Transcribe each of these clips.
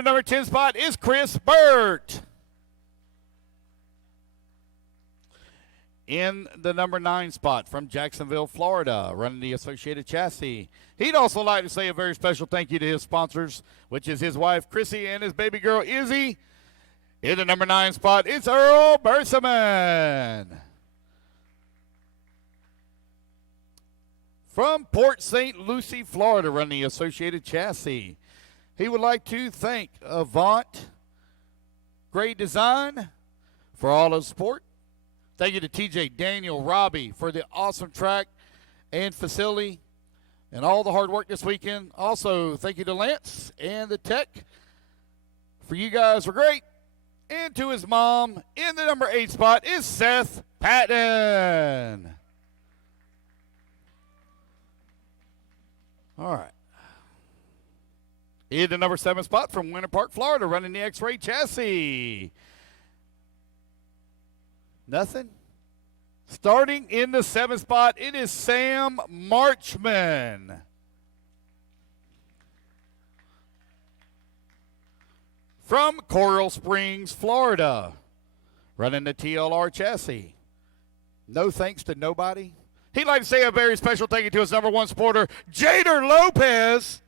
the number 10 spot is Chris Burt. In the number 9 spot from Jacksonville, Florida, running the Associated Chassis. He'd also like to say a very special thank you to his sponsors, which is his wife, Chrissy, and his baby girl, Izzy. In the number 9 spot, it's Earl Berseman. From Port St. Lucie, Florida, running the Associated Chassis. He would like to thank Avant Great Design for all of the support. Thank you to TJ, Daniel, Robbie for the awesome track and facility and all the hard work this weekend. Also, thank you to Lance and the tech. For you guys were great. And to his mom, in the number 8 spot is Seth Patton. All right. In the number 7 spot from Winter Park, Florida, running the X-Ray chassis. Nothing. Starting in the 7th spot, it is Sam Marchman. From Coral Springs, Florida, running the TLR chassis. No thanks to nobody. He'd like to say a very special thank you to his number 1 supporter, Jader Lopez.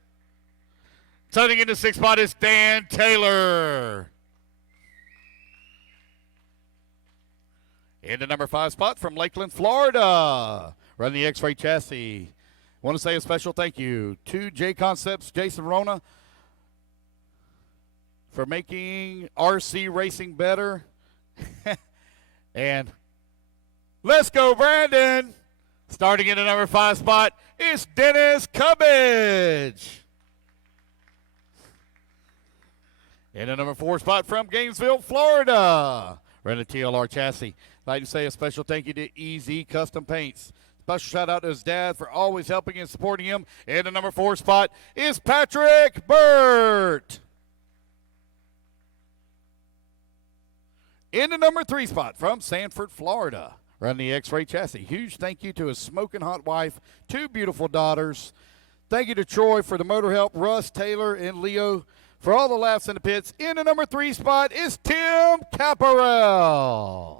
Starting in the 6th spot is Dan Taylor. In the number 5 spot from Lakeland, Florida, running the X-Ray chassis. I want to say a special thank you to Jconcepts, Jason Rona, for making RC racing better. And let's go, Brandon. Starting in the number 5 spot is Dennis Cubbage. In the number 4 spot from Gainesville, Florida, running the TLR chassis. I'd like to say a special thank you to EZ Custom Paints. Special shout out to his dad for always helping and supporting him. In the number 4 spot is Patrick Burt. In the number 3 spot from Sanford, Florida, running the X-Ray chassis. Huge thank you to his smoking hot wife, 2 beautiful daughters. Thank you to Troy for the motor help, Russ, Taylor, and Leo for all the laughs in the pits. In the number 3 spot is Tim Caparel.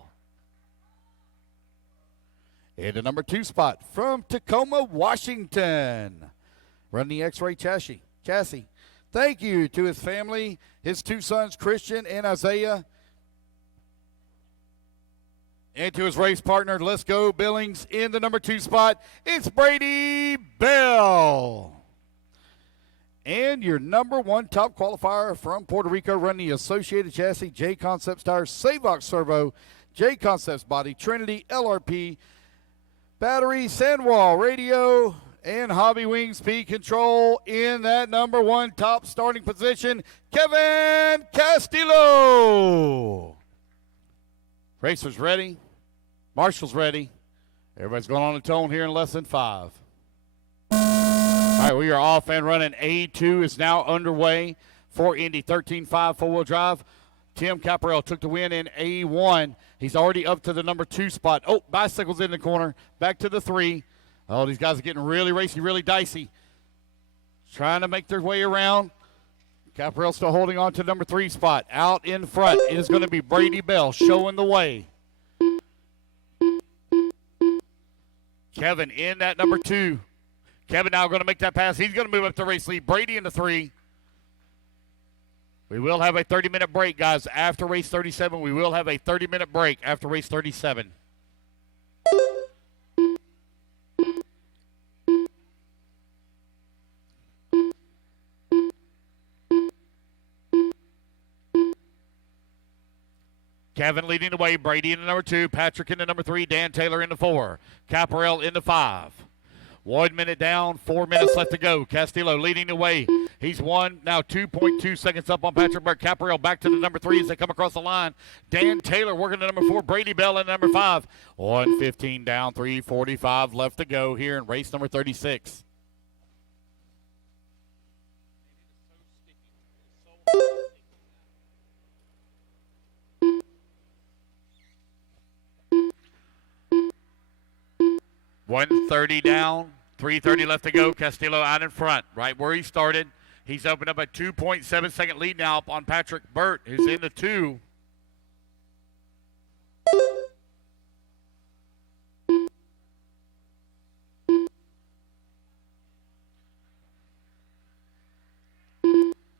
In the number 2 spot from Tacoma, Washington, running the X-Ray chassis. Thank you to his family, his 2 sons, Christian and Isaiah, and to his race partner, Let's Go Billings. In the number 2 spot, it's Brady Bell. And your number 1 top qualifier from Puerto Rico, running the Associated Chassis, Jconcepts tires, Savox Servo, Jconcepts body, Trinity, LRP, battery, Sandwall, radio, and Hobby Wing speed control. In that number 1 top starting position, Kevin Castillo. Racers ready. Marshall's ready. Everybody's going on the tone here in less than 5. All right, we are off and running. A2 is now underway for Indy 13.5 four-wheel drive. Tim Caparel took the win in A1. He's already up to the number 2 spot. Oh, bicycles in the corner. Back to the 3. Oh, these guys are getting really racy, really dicey. Trying to make their way around. Caparel still holding on to number 3 spot. Out in front is going to be Brady Bell showing the way. Kevin in that number 2. Kevin now going to make that pass. He's going to move up to race lead. Brady in the 3. We will have a 30-minute break, guys, after race 37. We will have a 30-minute break after race 37. Kevin leading the way. Brady in the number 2. Patrick in the number 3. Dan Taylor in the 4. Caparel in the 5. 1 minute down, 4 minutes left to go. Castillo leading the way. He's now 2.2 seconds up on Patrick Burke. Caparel back to the number 3 as they come across the line. Dan Taylor working the number 4. Brady Bell in the number 5. 1:15 down, 3:45 left to go here in race number 36. $130 down, 3:30 left to go. Castillo out in front, right where he started. He's opened up a 2.7-second lead now up on Patrick Burt, who's in the 2.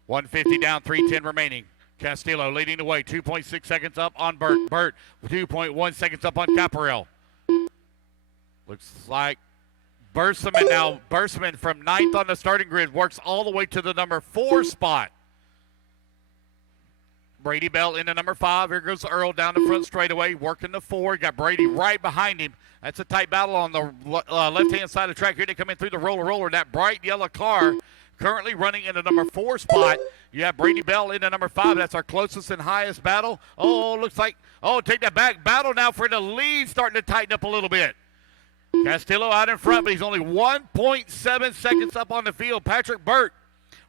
.150 down, 3:10 remaining. Castillo leading the way, 2.6 seconds up on Burt. Burt, 2.1 seconds up on Caparel. Looks like Berseman now. Berseman from 9th on the starting grid works all the way to the number 4 spot. Brady Bell into number 5. Here goes Earl down the front straightaway, working the 4. Got Brady right behind him. That's a tight battle on the left-hand side of the track. Here they come in through the roller. That bright yellow car currently running in the number 4 spot. You have Brady Bell into number 5. That's our closest and highest battle. Oh, looks like, take that back. Battle now for the lead starting to tighten up a little bit. Castillo out in front, but he's only 1.7 seconds up on the field. Patrick Burt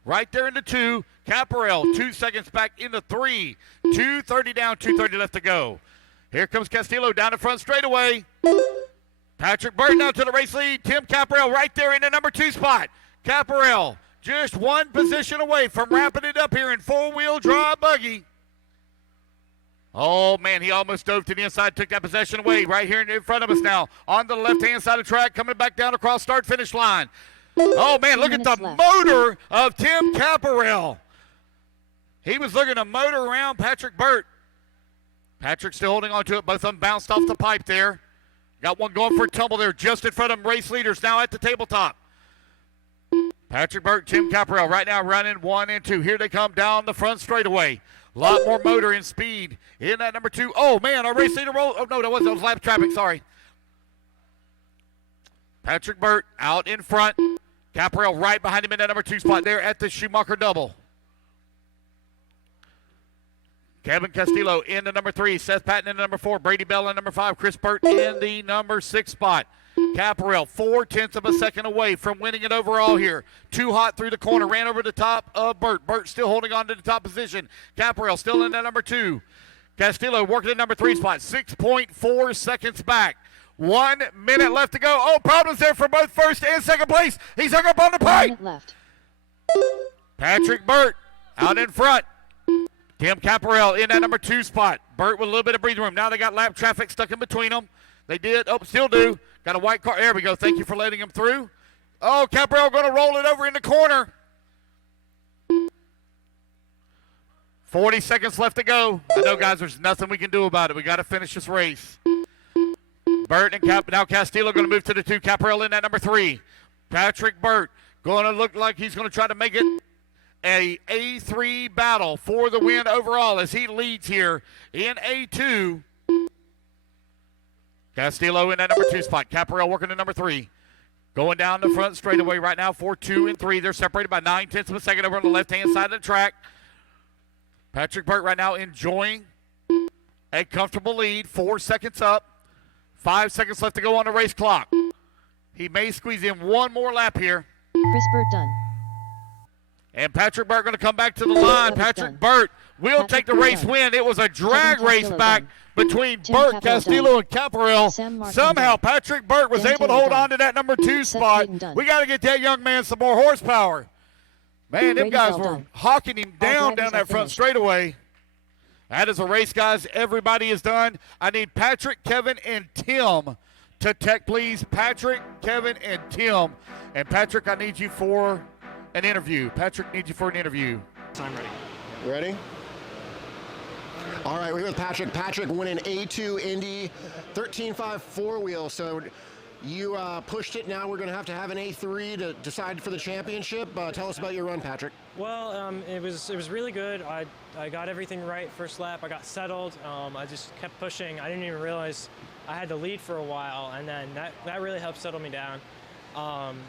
right there in the 2. Caparel 2 seconds back in the 3. 2:30 down, 2:30 left to go. Here comes Castillo down the front straightaway. Patrick Burt now to the race lead. Tim Caparel right there in the number 2 spot. Caparel just one position away from wrapping it up here in 4-wheel drive buggy. Oh, man, he almost dove to the inside, took that possession away right here in front of us now. On the left-hand side of the track, coming back down across start-finish line. Oh, man, look at the motor of Tim Caparel. He was looking to motor around Patrick Burt. Patrick still holding on to it. Both of them bounced off the pipe there. Got one going for a tumble there just in front of them. Race leaders now at the tabletop. Patrick Burt, Tim Caparel right now running 1 and 2. Here they come down the front straightaway. A lot more motor and speed in that number 2. Oh, man, our race leader roll. Oh, no, that was lap traffic. Sorry. Patrick Burt out in front. Caparel right behind him in that number 2 spot there at the Schumacher double. Kevin Castillo in the number 3. Seth Patton in the number 4. Brady Bell in number 5. Chris Burt in the number 6 spot. Caparel 0.4 of a second away from winning it overall here. Too hot through the corner. Ran over the top of Burt. Burt still holding on to the top position. Caparel still in that number 2. Castillo working at number 3 spot. 6.4 seconds back. 1 minute left to go. Oh, problems there for both first and second place. He's hung up on the pipe. 1 minute left. Patrick Burt out in front. Tim Caparel in that number 2 spot. Burt with a little bit of breathing room. Now they got lap traffic stuck in between them. They did. Oh, still do. Got a white car. There we go. Thank you for letting him through. Oh, Caparel going to roll it over in the corner. 40 seconds left to go. I know, guys, there's nothing we can do about it. We got to finish this race. Burt and now Castillo going to move to the 2. Caparel in that number 3. Patrick Burt going to look like he's going to try to make it a A3 battle for the win overall as he leads here in A2. Castillo in that number 2 spot. Caparel working at number 3. Going down the front straightaway right now for 2 and 3. They're separated by 0.9 of a second over on the left-hand side of the track. Patrick Burt right now enjoying a comfortable lead. 4 seconds up. 5 seconds left to go on the race clock. He may squeeze in one more lap here. Chris Burt done. And Patrick Burt going to come back to the line. Patrick Burt will take the race win. It was a drag race back between Burt, Castillo, and Caparel. Somehow Patrick Burt was able to hold on to that number 2 spot. We got to get that young man some more horsepower. Man, them guys were hawking him down that front straightaway. That is a race, guys. Everybody is done. I need Patrick, Kevin, and Tim to tech, please. Patrick, Kevin, and Tim. And Patrick, I need you for an interview. Patrick needs you for an interview. I'm ready. Ready? All right, we're here with Patrick. Patrick winning A2 Indy 13.5 4-wheel. So you pushed it. Now we're going to have an A3 to decide for the championship. Tell us about your run, Patrick. Well, it was really good. I got everything right first lap. I got settled. I just kept pushing. I didn't even realize I had the lead for a while, and then that really helped settle me down.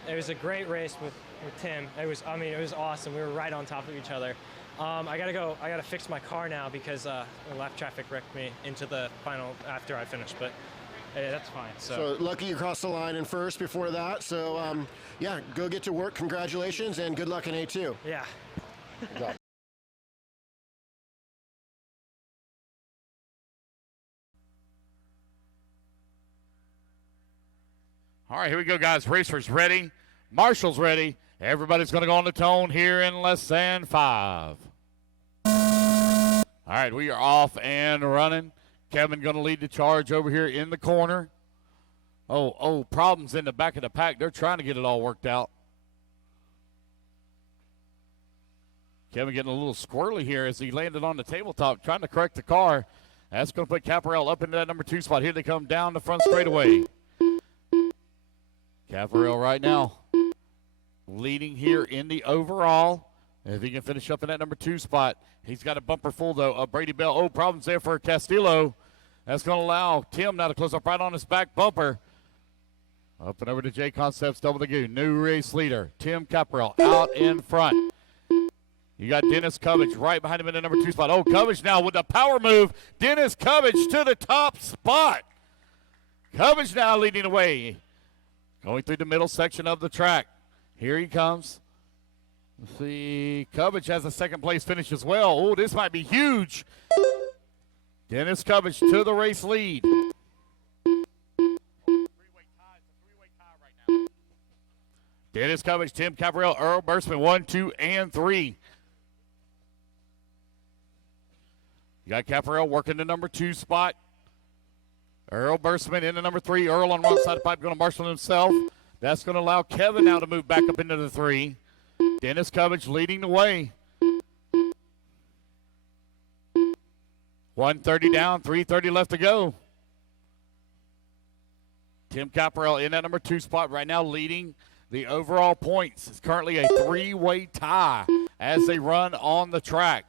It was a great race with Tim. It was awesome. We were right on top of each other. I gotta fix my car now because the lap traffic wrecked me into the final after I finished, but hey, that's fine. So lucky you crossed the line in first before that. So yeah, go get to work. Congratulations and good luck in A2. Yeah. All right, here we go, guys. Racers ready. Marshall's ready. Everybody's going to go on the tone here in less than 5. All right, we are off and running. Kevin going to lead the charge over here in the corner. Oh, problems in the back of the pack. They're trying to get it all worked out. Kevin getting a little squirrely here as he landed on the tabletop, trying to correct the car. That's going to put Caparel up into that number 2 spot. Here they come down the front straightaway. Caparel right now leading here in the overall. If he can finish up in that number 2 spot. He's got a bumper full, though, of Brady Bell. Oh, problems there for Castillo. That's going to allow Tim now to close up right on his back bumper. Up and over to Jconcepts, double the goon. New race leader, Tim Caparel, out in front. You got Dennis Covage right behind him in the number 2 spot. Oh, Covage now with the power move. Dennis Covage to the top spot. Covage now leading the way. Going through the middle section of the track. Here he comes. Let's see. Covage has a second place finish as well. Oh, this might be huge. Dennis Covage to the race lead. Dennis Covage, Tim Caparel, Earl Bursman, 1, 2, and 3. You got Caparel working the number 2 spot. Earl Bursman in the number 3. Earl on the wrong side of the pipe going to marshal himself. That's going to allow Kevin now to move back up into the 3. Dennis Covage leading the way. 130 down, 330 left to go. Tim Caparel in that number 2 spot right now leading the overall points. It's currently a 3-way tie as they run on the track.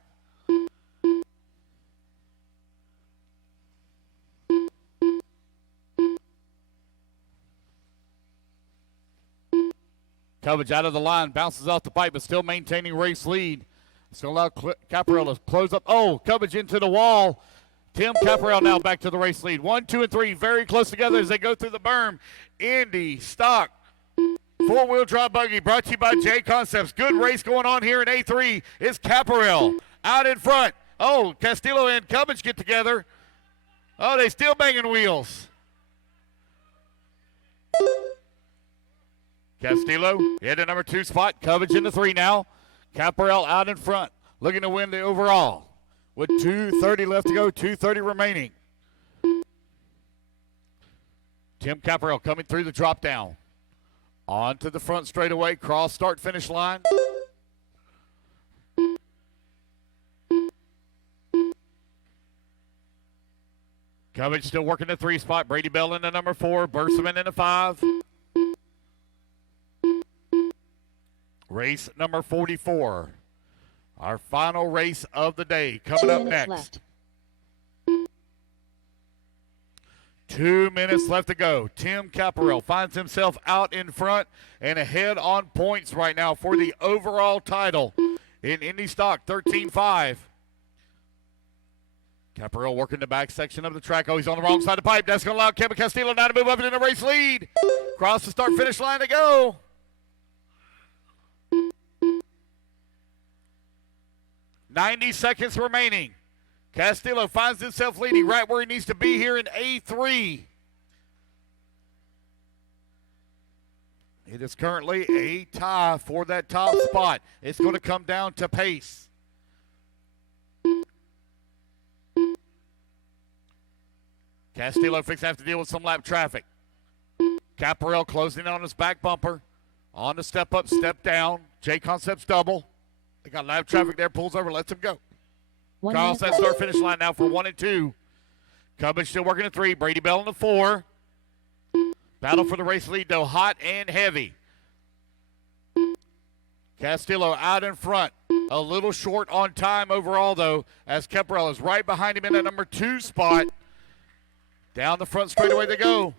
Covage out of the line, bounces off the pipe, but still maintaining race lead. It's going to allow Caparel to close up. Oh, Covage into the wall. Tim Caparel now back to the race lead. 1, 2, and 3 very close together as they go through the berm. Indy, stock, 4-wheel drive buggy brought to you by Jconcepts. Good race going on here in A3. It's Caparel out in front. Oh, Castillo and Covage get together. Oh, they still banging wheels. Castillo in the number 2 spot. Covage in the 3 now. Caparel out in front, looking to win the overall. With 2:30 left to go, 2:30 remaining. Tim Caparel coming through the drop down. On to the front straightaway, cross start finish line. Covage still working the 3 spot. Brady Bell in the number 4. Burseman in the 5. Race number 44. Our final race of the day coming up next. Left. 2 minutes left to go. Tim Caparel finds himself out in front and ahead on points right now for the overall title in Indy Stock 13.5. Caparel working the back section of the track. Oh, he's on the wrong side of the pipe. That's going to allow Kevin Castillo now to move up into the race lead. Cross the start-finish line to go. .90 seconds remaining. Castillo finds himself leading right where he needs to be here in A3. It is currently a tie for that top spot. It's going to come down to pace. Castillo fixing to have to deal with some lap traffic. Caparel closing on his back bumper. On the step up, step down. Jconcepts double. They got lap traffic there, pulls over, lets him go. Carl's that start finish line now for 1 and 2. Covage still working the 3. Brady Bell in the 4. Battle for the race lead, though, hot and heavy. Castillo out in front. A little short on time overall, though, as Caparel is right behind him in that number 2 spot. Down the front straightaway they go.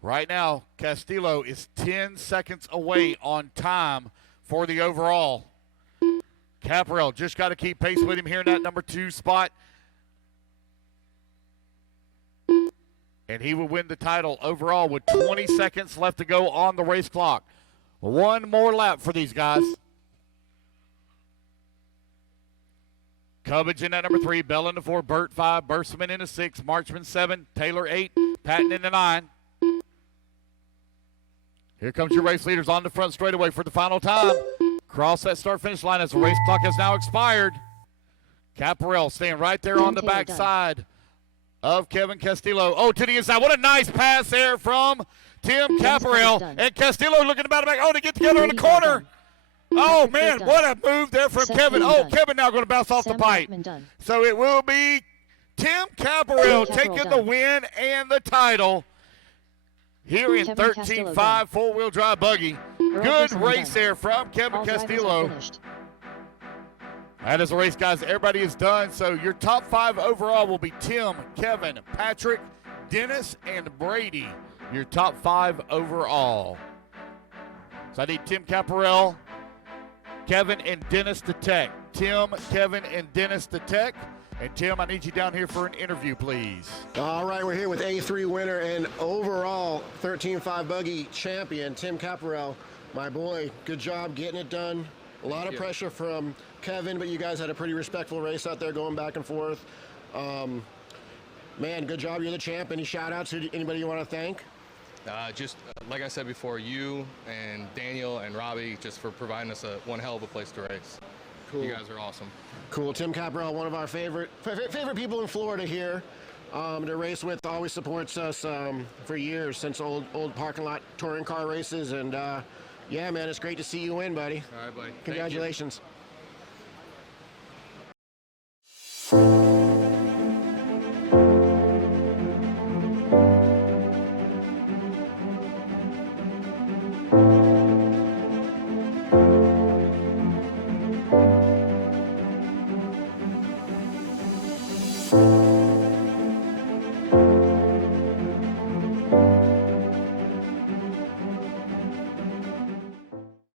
Right now, Castillo is 10 seconds away on time for the overall. Caparel just got to keep pace with him here in that number 2 spot. And he will win the title overall with 20 seconds left to go on the race clock. One more lap for these guys. Covage in that number 3, Bell in the 4, Burt 5, Burseman in the 6, Marchman 7, Taylor 8, Patton in the 9. Here comes your race leaders on the front straightaway for the final time. Cross that start-finish line as the race clock has now expired. Caparel staying right there on the backside of Kevin Castillo. Oh, to the inside. What a nice pass there from Tim Caparel. And Castillo looking about to back. Oh, to get together in the corner. Oh, man, what a move there from Kevin. Oh, Kevin now going to bounce off the pipe. So it will be Tim Caparel taking the win and the title here in 13.5 four-wheel drive buggy. Good race there from Kevin Castillo. That is the race, guys. Everybody is done. So your top 5 overall will be Tim, Kevin, Patrick, Dennis, and Brady. Your top 5 overall. So I need Tim Caparel, Kevin, and Dennis to tech. Tim, Kevin, and Dennis to tech. And Tim, I need you down here for an interview, please. All right, we're here with A3 winner and overall 13.5 buggy champion, Tim Caparel. My boy, good job getting it done. A lot of pressure from Kevin, but you guys had a pretty respectful race out there going back and forth. Man, good job. You're the champ. Any shout-outs to anybody you want to thank? Just like I said before, you and Daniel and Robbie, just for providing us one hell of a place to race. Cool. You guys are awesome. Cool. Tim Caparel, one of our favorite people in Florida here to race with. Always supports us for years, since old parking lot touring car races. And yeah, man, it's great to see you win, buddy. All right, buddy. Congratulations.